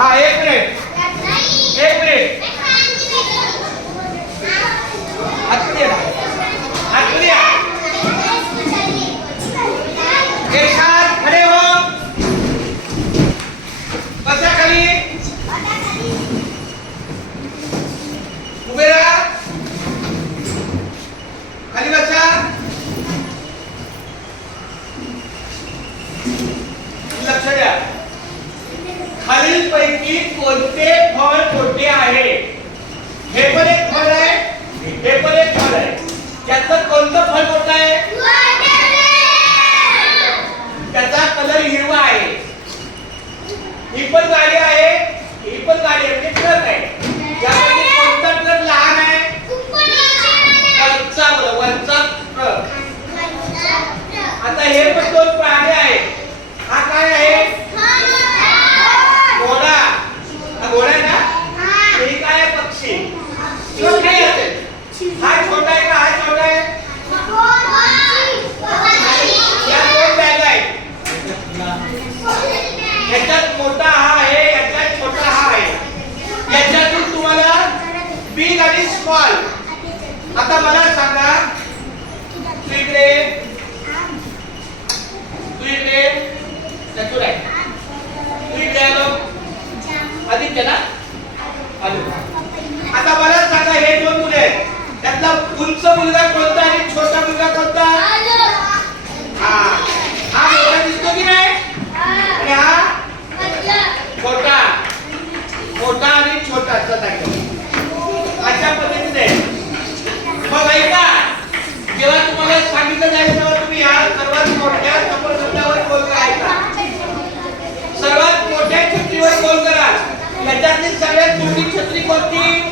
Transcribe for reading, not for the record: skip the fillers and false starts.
हा एक मिनिट एक मिनिट आतमध्ये या आतमध्ये या एक हात खडे हो बसा खाली उभे राहा खाली बसा लक्ष द्या खालीलपैकी कोणते फळ छोटे आहे हे पण एक फळ आहे हे पण एक फळ आहे त्याचं कोणतं फळ मोठं आहे त्याचा कलर हिरवा आहे ही पण गाडी आहे ही पण गाडी आहे म्हणजे ट्रक आहे यापैकी कोणता ट्रक लहान आहे वरचा वरचा ट्रक आता हे पण दोन प्राणी आहेत हा काय आहे घोडा हा घोडा आहे ना हे काय आहे पक्षी ट्रक नाही असेल हा छोटा आहे का हा छोटा आहे या दोन बॅग आहेत याच्यात मोठा हा आहे याच्यात छोटा हा आहे याच्यातून तुम्हाला बिग आणि स्मॉल आता मला सांगा तू इकडे चतुर आहे तू इकडे आलो आदित्य ना आलो आता मला सांगा हे दोन मुले आहेत त्यातला उंच मुलगा कोणता आणि छोटा मुलगा कोणता हा हा मोठा दिसतो की नाही आणि हा छोटा मोठा आणि छोटा अशा पद्धतीने मग ऐका जेव्हा तुम्हाला सांगितलं जाईल तेव्हा तुम्ही या सर्वात मोठ्या सफरचंदावर गोल करायचा सर्वात मोठ्या छत्रीवर गोल करा याच्यातली सगळ्यात मोठी छत्री कोणती